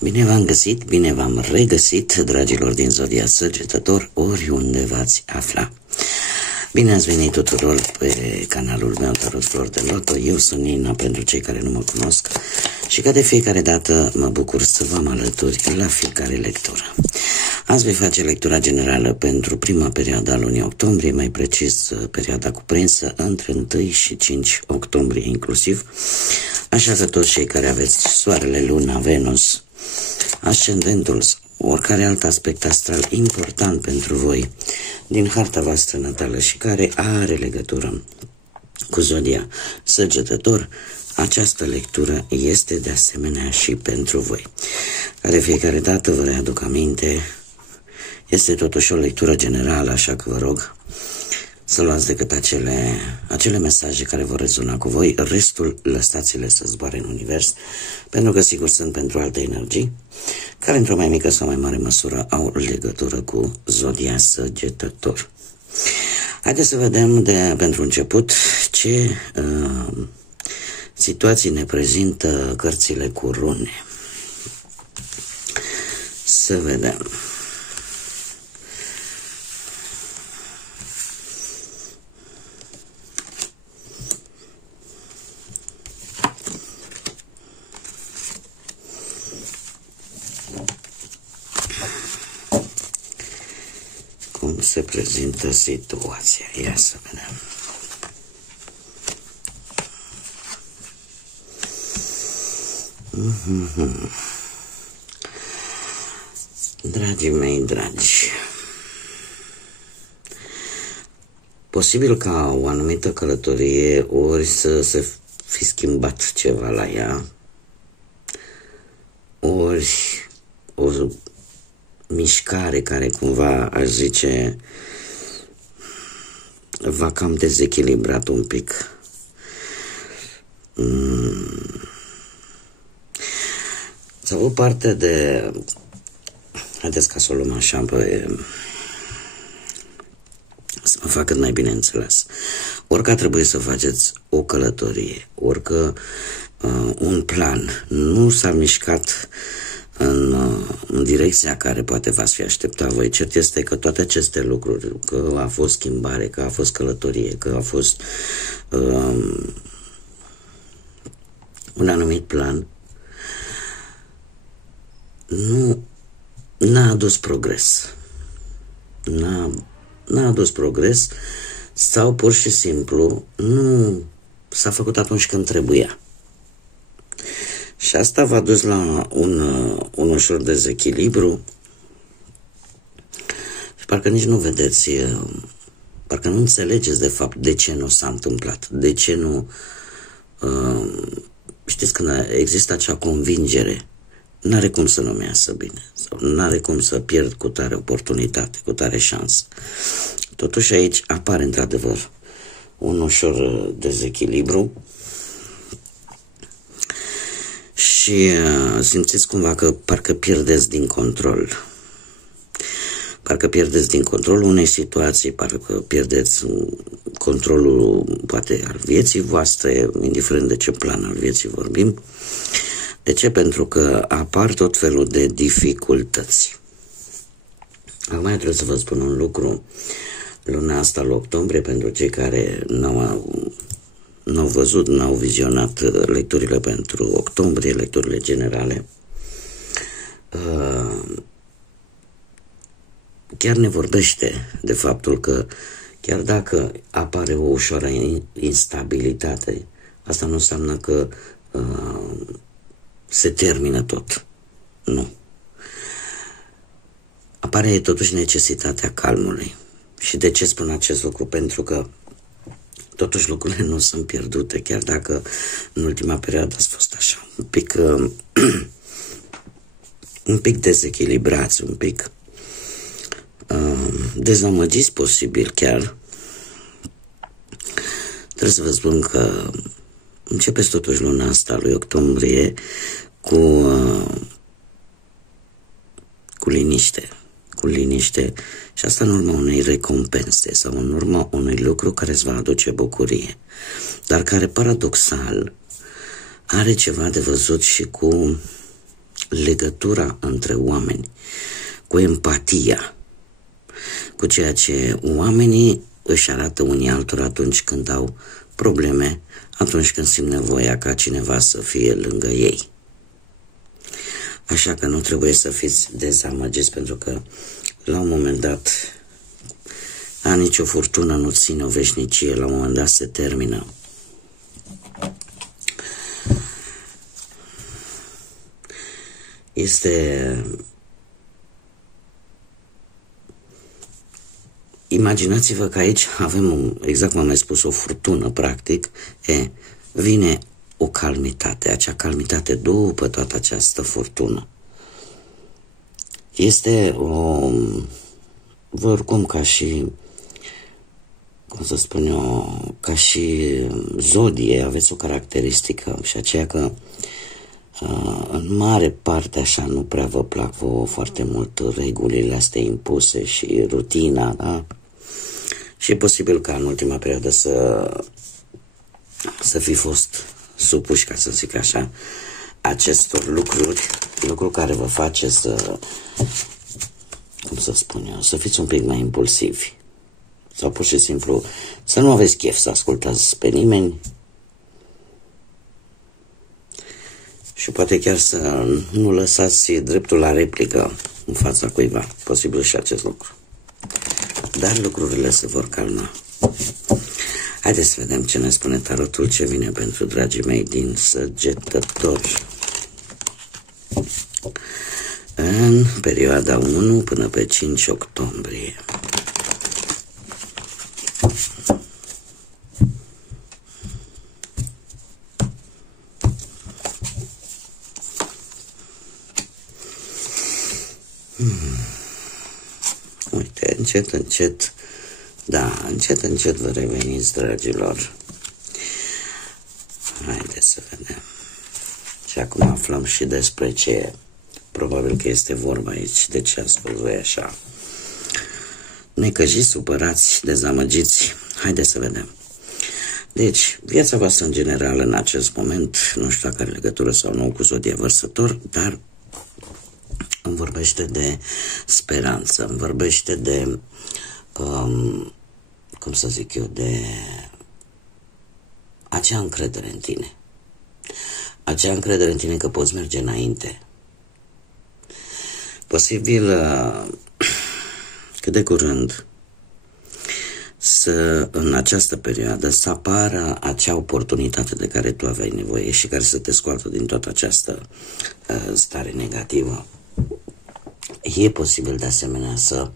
Bine v-am găsit, bine v-am regăsit, dragilor din Zodia Săgetător, oriunde v-ați afla. Bine ați venit tuturor pe canalul meu Tarot Flori de Loto. Eu sunt Nina, pentru cei care nu mă cunosc, și ca de fiecare dată mă bucur să vă am alături la fiecare lectură. Azi voi face lectura generală pentru prima perioadă a lunii octombrie, mai precis perioada cuprinsă între 1 și 5 octombrie inclusiv, așa că toți cei care aveți soarele, luna, Venus, ascendentul, oricare alt aspect astral important pentru voi din harta voastră natală și care are legătură cu Zodia Săgetător, această lectură este de asemenea și pentru voi. Ca de fiecare dată vă readuc aminte, este totuși o lectură generală, așa că vă rog să luați decât acele mesaje care vor rezona cu voi, restul lăsați-le să zboare în univers, pentru că sigur sunt pentru alte energii, care într-o mai mică sau mai mare măsură au legătură cu Zodia Săgetător. Haideți să vedem pentru început ce situații ne prezintă cărțile cu rune. Să vedem. Cum se prezintă situația? Ia să vedem. Dragii mei dragi, posibil ca o anumită călătorie ori să se fi schimbat ceva la ea, ori o mișcare care cumva, aș zice, v-a cam dezechilibrat un pic. Ați avut parte de... Haideți ca să o luăm așa, să mă fac cât mai bine înțeles. Orică trebuie să faceți o călătorie, orică un plan nu s-a mișcat în direcția care poate v-ați fi așteptat voi. Cert este că toate aceste lucruri, că a fost schimbare, că a fost călătorie, că a fost un anumit plan, n-a adus progres. N-a adus progres sau pur și simplu nu s-a făcut atunci când trebuia. Și asta v-a dus la un ușor dezechilibru și parcă nici nu vedeți, parcă nu înțelegeți de fapt de ce nu s-a întâmplat, de ce nu... Știți, când există acea convingere, n-are cum să nu mi iasă bine, sau n-are cum să pierd cu tare oportunitate, cu tare șansă. Totuși aici apare într-adevăr un ușor dezechilibru și simțiți cumva că parcă pierdeți din control. Parcă pierdeți din controlul unei situații, parcă pierdeți controlul poate al vieții voastre, indiferent de ce plan al vieții vorbim. De ce? Pentru că apar tot felul de dificultăți. Acum trebuie să vă spun un lucru. Luna asta, lui octombrie, pentru cei care n-au văzut, n-au vizionat lecturile pentru octombrie, lecturile generale, chiar ne vorbește de faptul că chiar dacă apare o ușoară instabilitate, asta nu înseamnă că se termină tot. Nu. Apare totuși necesitatea calmului. Și de ce spun acest lucru? Pentru că totuși lucrurile nu sunt pierdute, chiar dacă în ultima perioadă ați fost așa, un pic dezechilibrați, un pic dezamăgiți posibil chiar. Trebuie să vă spun că începeți totuși luna asta lui octombrie cu liniște. Cu liniște, și asta în urma unei recompense sau în urma unui lucru care îți va aduce bucurie, dar care paradoxal are ceva de văzut și cu legătura între oameni, cu empatia, cu ceea ce oamenii își arată unii altora atunci când au probleme, atunci când simt nevoia ca cineva să fie lângă ei. Așa că nu trebuie să fiți dezamăgiți, pentru că la un moment dat nicio furtună nu ține o veșnicie, la un moment dat se termină. Imaginați-vă că aici avem, exact cum am mai spus, o furtună, practic. Vine o calmitate, acea calmitate după toată această furtună. Este oricum ca și, cum să spun eu, ca și zodie, aveți o caracteristică, și aceea că în mare parte așa nu prea vă plac foarte mult regulile astea impuse și rutina, da? Și e posibil ca în ultima perioadă să fi fost supuși, ca să zic așa, acestor lucruri care vă face să, cum să spun eu, să fiți un pic mai impulsivi. Sau pur și simplu să nu aveți chef să ascultați pe nimeni și poate chiar să nu lăsați dreptul la replică în fața cuiva. Posibil și acest lucru. Dar lucrurile se vor calma. Haideți să vedem ce ne spune tarotul, ce vine pentru dragii mei din Săgetător în perioada 1 până pe 5 octombrie. Uite, încet, încet, da, încet, încet vă reveniți, dragilor. Haideți să vedem. Și acum aflăm și despre ce probabil că este vorba aici, de ce ați spus voi așa. Necăjiți, supărați, dezamăgiți. Haideți să vedem. Deci, viața voastră în general în acest moment, nu știu dacă are legătură sau nu cu Zodia Vărsător, dar îmi vorbește de speranță, îmi vorbește de, cum să zic eu, de acea încredere în tine. Acea încredere în tine că poți merge înainte. Posibil cât de curând în această perioadă să apară acea oportunitate de care tu aveai nevoie și care să te scoată din toată această stare negativă. E posibil de asemenea să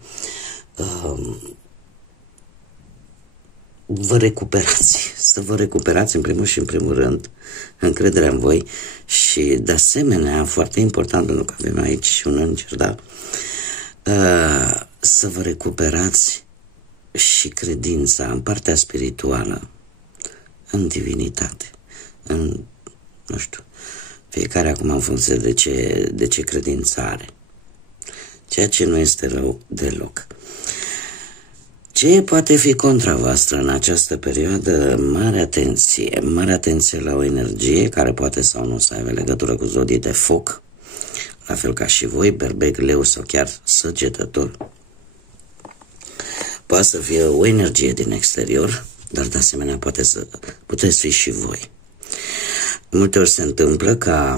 vă recuperați în primul și în primul rând încrederea în voi și de asemenea, foarte important, pentru că avem aici și un înger, da? Să vă recuperați și credința în partea spirituală, în divinitate, în, nu știu, fiecare acum în funcție de ce credință are. Ceea ce nu este rău deloc. Ce poate fi contra voastră în această perioadă? Mare atenție la o energie care poate sau nu să aibă legătură cu zodii de foc, la fel ca și voi, Berbec, Leu sau chiar Săgetător. Poate să fie o energie din exterior, dar de asemenea puteți fi și voi. Multe ori se întâmplă ca,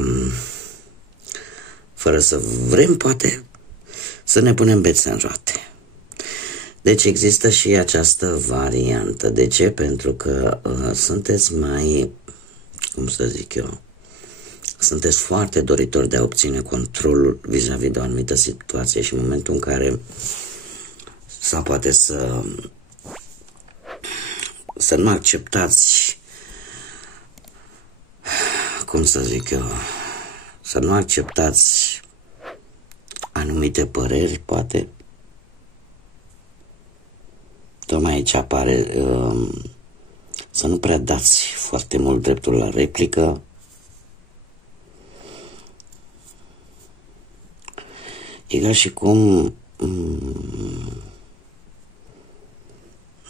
fără să vrem, poate, să ne punem bețe în roate. Deci există și această variantă. De ce? Pentru că sunteți mai, cum să zic eu, sunteți foarte doritori de a obține controlul vis-a-vis de o anumită situație și în momentul în care sau poate să nu acceptați, cum să zic eu, să nu acceptați anumite păreri, poate. Tocmai aici apare să nu prea dați foarte mult dreptul la replică. E ca și cum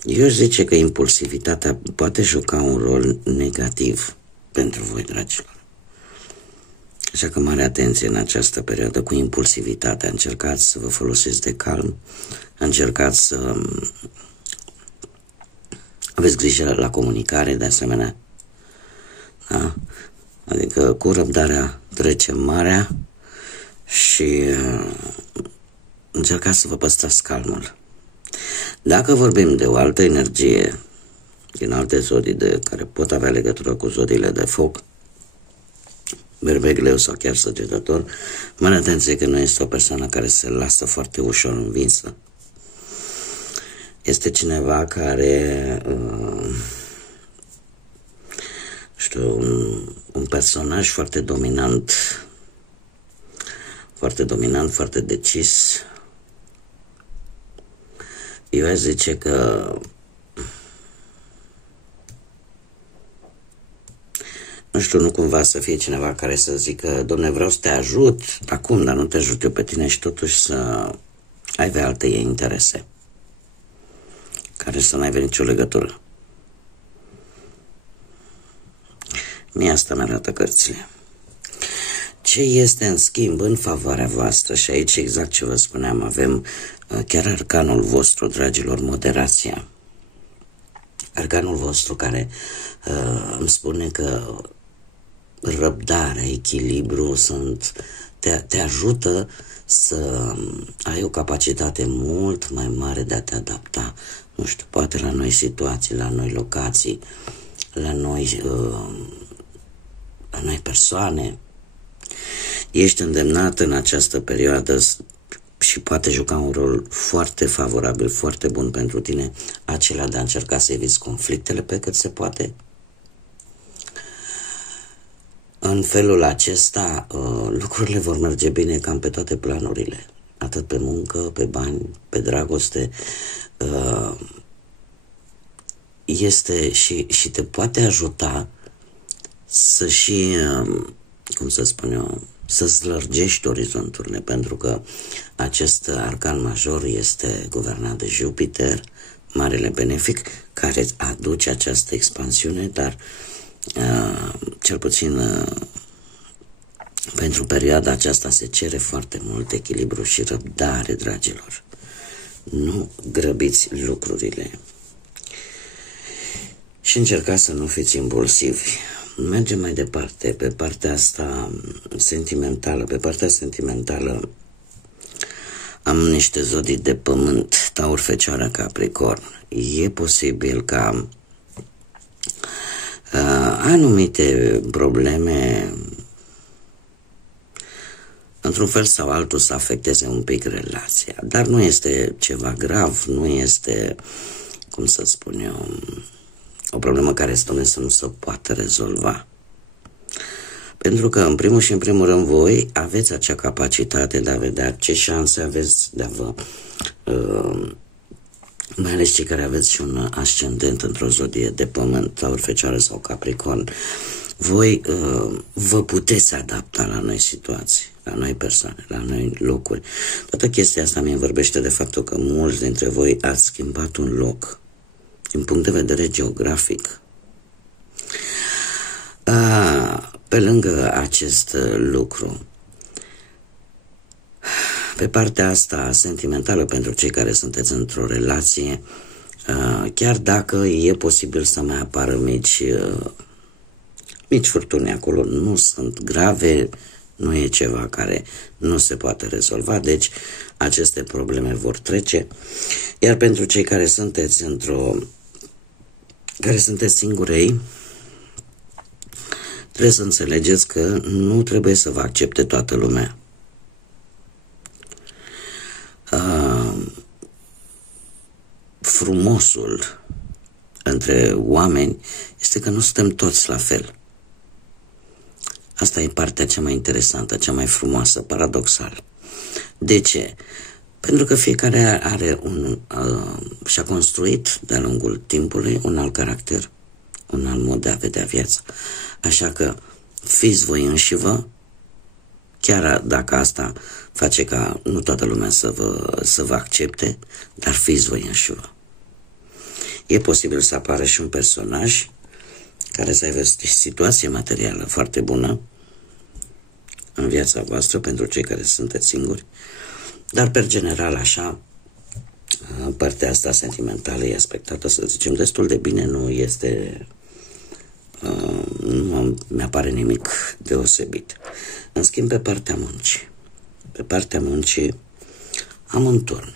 eu zice că impulsivitatea poate juca un rol negativ pentru voi, dragilor. Așa că mare atenție în această perioadă cu impulsivitatea. Încercați să vă folosiți de calm, încercați să aveți grijă la comunicare, de asemenea. Da? Adică cu răbdarea trecem marea și încercați să vă păstrați calmul. Dacă vorbim de o altă energie din alte zodii care pot avea legătură cu zodiile de foc, Berbec, Leu sau chiar Săgetător, mare atenție că nu este o persoană care se lasă foarte ușor învinsă. Este cineva care, un personaj foarte dominant, foarte decis. Eu aș zice că nu cumva să fie cineva care să zică: dom'le, vreau să te ajut acum, dar nu te ajut eu pe tine, și totuși să aibă alte interese care să nu aibă nicio legătură. Mie asta mi-arată cărțile. Ce este în schimb în favoarea voastră? Și aici exact ce vă spuneam, avem chiar arcanul vostru, dragilor, moderația. Arcanul vostru care îmi spune că răbdarea, echilibru te ajută să ai o capacitate mult mai mare de a te adapta, poate la noi situații, la noi locații, la noi persoane. Ești îndemnat în această perioadă și poate juca un rol foarte favorabil, foarte bun pentru tine, acela de a încerca să eviți conflictele pe cât se poate. În felul acesta, lucrurile vor merge bine cam pe toate planurile, atât pe muncă, pe bani, pe dragoste. Este și te poate ajuta să și, să-ți lărgești orizonturile, pentru că acest arcan major este guvernat de Jupiter, marele benefic, care aduce această expansiune, dar cel puțin pentru perioada aceasta se cere foarte mult echilibru și răbdare, dragilor. Nu grăbiți lucrurile și încercați să nu fiți impulsivi. Mergem mai departe, pe partea asta sentimentală. Pe partea sentimentală am niște zodii de pământ, Taur, Fecioară, Capricorn. E posibil ca anumite probleme, într-un fel sau altul, să afecteze un pic relația, dar nu este ceva grav, nu este, o problemă care să nu se poată rezolva. Pentru că, în primul și în primul rând, voi aveți acea capacitate de a vedea ce șanse aveți de a vă... mai ales cei care aveți și un ascendent într-o zodie de pământ, Taur, Fecioară sau Capricorn, voi vă puteți adapta la noi situații, la noi persoane, la noi locuri. Toată chestia asta mi vorbește de faptul că mulți dintre voi ați schimbat un loc din punct de vedere geografic. Pe lângă acest lucru, pe partea asta sentimentală, pentru cei care sunteți într-o relație, chiar dacă e posibil să mai apară mici furtuni acolo, nu sunt grave, nu e ceva care nu se poate rezolva, deci aceste probleme vor trece. Iar pentru cei care sunteți singurei, trebuie să înțelegeți că nu trebuie să vă accepte toată lumea. Frumosul între oameni este că nu suntem toți la fel. Asta e partea cea mai interesantă, cea mai frumoasă, paradoxal. De ce? Pentru că fiecare și-a construit de-a lungul timpului un alt caracter, un alt mod de a vedea viața. Așa că fiți voi înșivă, chiar dacă asta face ca nu toată lumea să vă accepte, dar fiți voi înșivă. E posibil să apară și un personaj care să aibă o situație materială foarte bună, în viața voastră pentru cei care sunteți singuri, dar per general așa, partea asta sentimentală e aspectată, să zicem, destul de bine, nu este, nu mi-apare nimic deosebit. În schimb, pe partea muncii am un turn.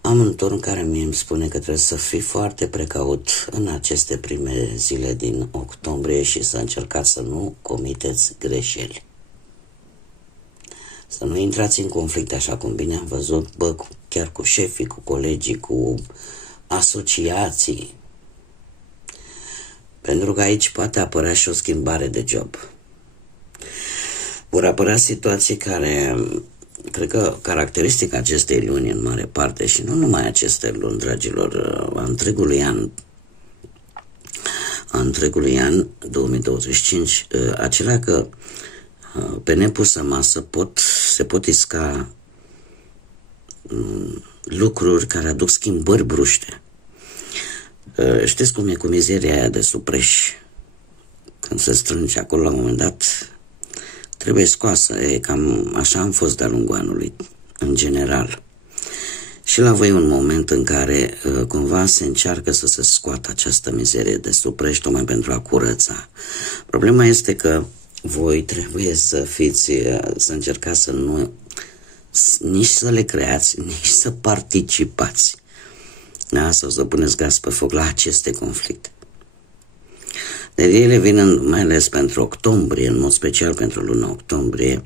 Am un turn care mie îmi spune că trebuie să fii foarte precaut în aceste prime zile din octombrie și să încercați să nu comiteți greșeli. Să nu intrați în conflicte așa cum bine am văzut, chiar cu șefii, cu colegii, cu asociații. Pentru că aici poate apărea și o schimbare de job. Vor apărea situații care, cred că caracteristica acestei luni în mare parte, și nu numai aceste luni, dragilor, a întregului an 2025, acela că pe nepusă masă se pot isca lucruri care aduc schimbări bruște. Știți cum e cu mizeria aia de supreș? Când se strânge acolo, la un moment dat, trebuie scoasă. Cam așa am fost de-a lungul anului, în general. Și la voi un moment în care cumva se încearcă să se scoată această mizerie de supreș, tocmai pentru a curăța. Problema este că voi trebuie să încercați să nu, nici să le creați, nici să participați, da? Sau să puneți gaz pe foc la aceste conflicte. Deci ele vin mai ales pentru octombrie, în mod special pentru luna octombrie,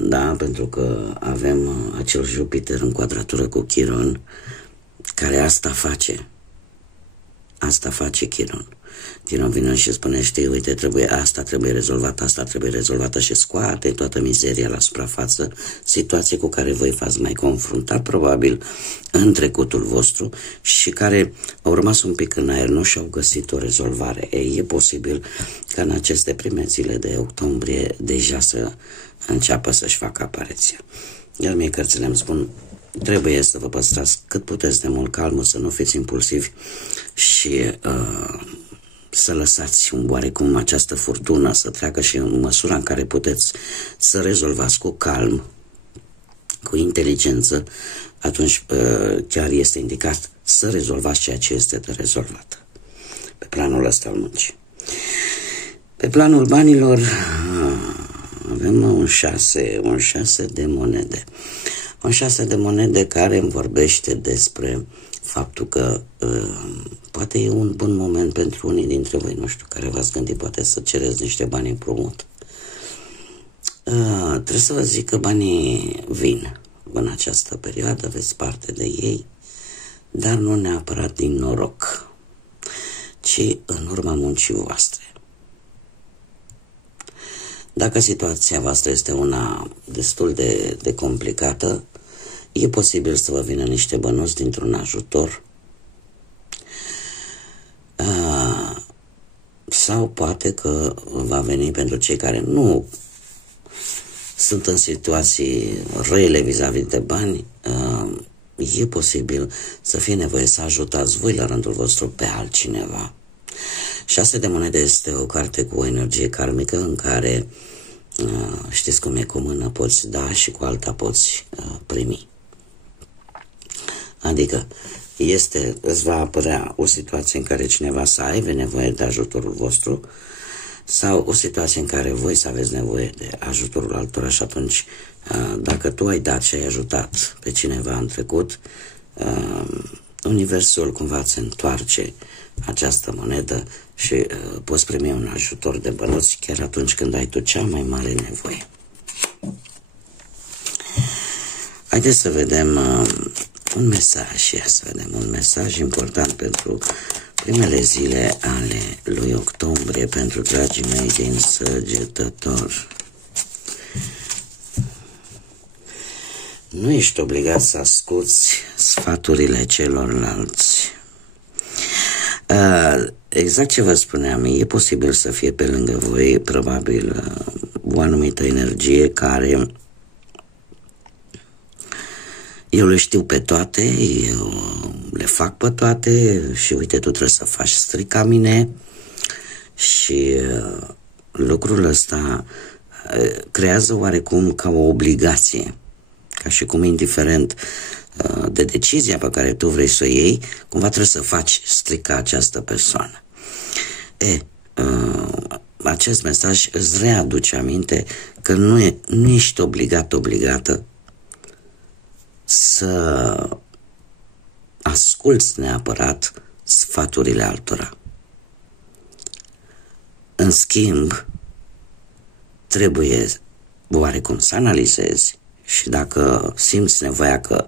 da, pentru că avem acel Jupiter în quadratură cu Chiron, care asta face Chiron. Chiron vine și spune, știi, uite, asta trebuie rezolvată și scoate toată mizeria la suprafață, situații cu care voi v-ați mai confruntat probabil în trecutul vostru și care au rămas un pic în aer, nu și-au găsit o rezolvare. E posibil ca în aceste prime zile de octombrie deja să înceapă să-și facă apariția. Iar mie cărțile îmi spun, trebuie să vă păstrați cât puteți de mult calmul, să nu fiți impulsivi și să lăsați oarecum această furtună să treacă și în măsura în care puteți să rezolvați cu calm, cu inteligență, atunci chiar este indicat să rezolvați ceea ce este de rezolvat pe planul ăsta al muncii. Pe planul banilor avem un 6 de monede. Un 6 de monede care îmi vorbește despre faptul că poate e un bun moment pentru unii dintre voi, nu știu, care v-ați gândit poate să cereți niște bani împrumut. Trebuie să vă zic că banii vin în această perioadă, aveți parte de ei, dar nu neapărat din noroc, ci în urma muncii voastre. Dacă situația voastră este una destul de complicată, e posibil să vă vină niște bănuți dintr-un ajutor sau poate că va veni pentru cei care nu sunt în situații rele vis-a-vis de bani, e posibil să fie nevoie să ajutați voi la rândul vostru pe altcineva. 6 de monede este o carte cu o energie karmică în care știți cum e, cu mână poți da și cu alta poți primi. Adică îți va apărea o situație în care cineva să aibă nevoie de ajutorul vostru sau o situație în care voi să aveți nevoie de ajutorul altora și atunci dacă tu ai dat și ai ajutat pe cineva în trecut, Universul cumva îți întoarce această monedă și poți primi un ajutor de bănuți chiar atunci când ai tu cea mai mare nevoie. Haideți să vedem un mesaj important pentru primele zile ale lui octombrie, pentru dragii mei din Săgetător. Nu ești obligat să asculți sfaturile celorlalți. Exact ce vă spuneam, e posibil să fie pe lângă voi probabil o anumită energie care eu le știu pe toate, eu le fac pe toate și uite, tu trebuie să faci strict ca mine și lucrul ăsta creează oarecum ca o obligație, ca și cum indiferent de decizia pe care tu vrei să o iei, cumva trebuie să faci strica această persoană. Acest mesaj îți readuce aminte că nu ești obligată să asculți neapărat sfaturile altora. În schimb, trebuie oarecum să analizezi și dacă simți nevoia că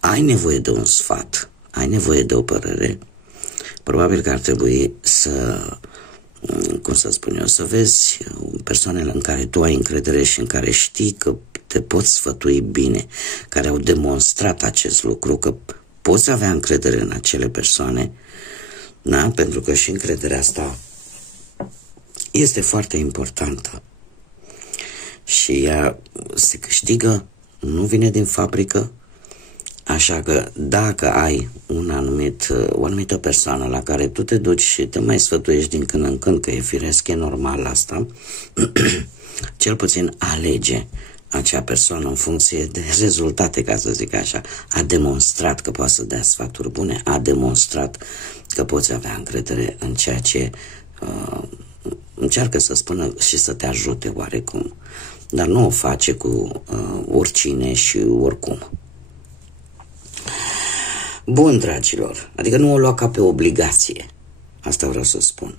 ai nevoie de un sfat, ai nevoie de o părere, probabil că ar trebui să, să vezi persoanele în care tu ai încredere și în care știi că te poți sfătui bine, care au demonstrat acest lucru, că poți avea încredere în acele persoane, da? Pentru că și încrederea asta este foarte importantă și ea se câștigă, nu vine din fabrică. Așa că dacă ai o anumită persoană la care tu te duci și te mai sfătuiești din când în când, că e firesc, e normal asta, cel puțin alege acea persoană în funcție de rezultate, ca să zic așa. A demonstrat că poate să dea sfaturi bune, a demonstrat că poți avea încredere în ceea ce încearcă să spună și să te ajute oarecum, dar nu o face cu oricine și oricum. Bun, dragilor, adică nu o lua ca pe obligație. Asta vreau să spun.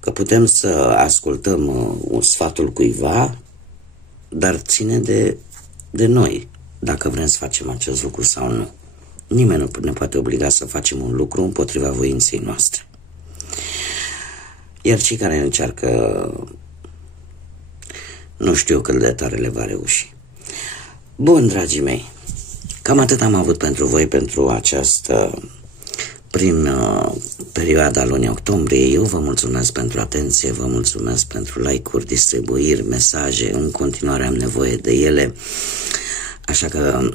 Că putem să ascultăm un sfatul cuiva, dar ține de noi, dacă vrem să facem acest lucru sau nu. Nimeni nu ne poate obliga să facem un lucru împotriva voinței noastre. Iar cei care încearcă, nu știu cât de tare le va reuși. Bun, dragii mei, cam atât am avut pentru voi pentru această perioada lunii octombrie. Eu vă mulțumesc pentru atenție, vă mulțumesc pentru like-uri, distribuiri, mesaje, în continuare am nevoie de ele, așa că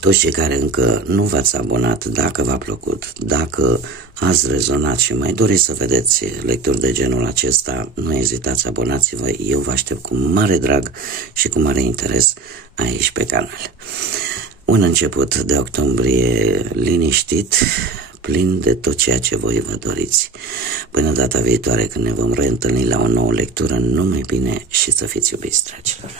toți cei care încă nu v-ați abonat, dacă v-a plăcut, dacă ați rezonat și mai doriți să vedeți lecturi de genul acesta, nu ezitați, abonați-vă, eu vă aștept cu mare drag și cu mare interes aici pe canal. Un început de octombrie liniștit, plin de tot ceea ce voi vă doriți. Până data viitoare când ne vom reîntâlni la o nouă lectură, numai bine și să fiți iubiți, dragilor!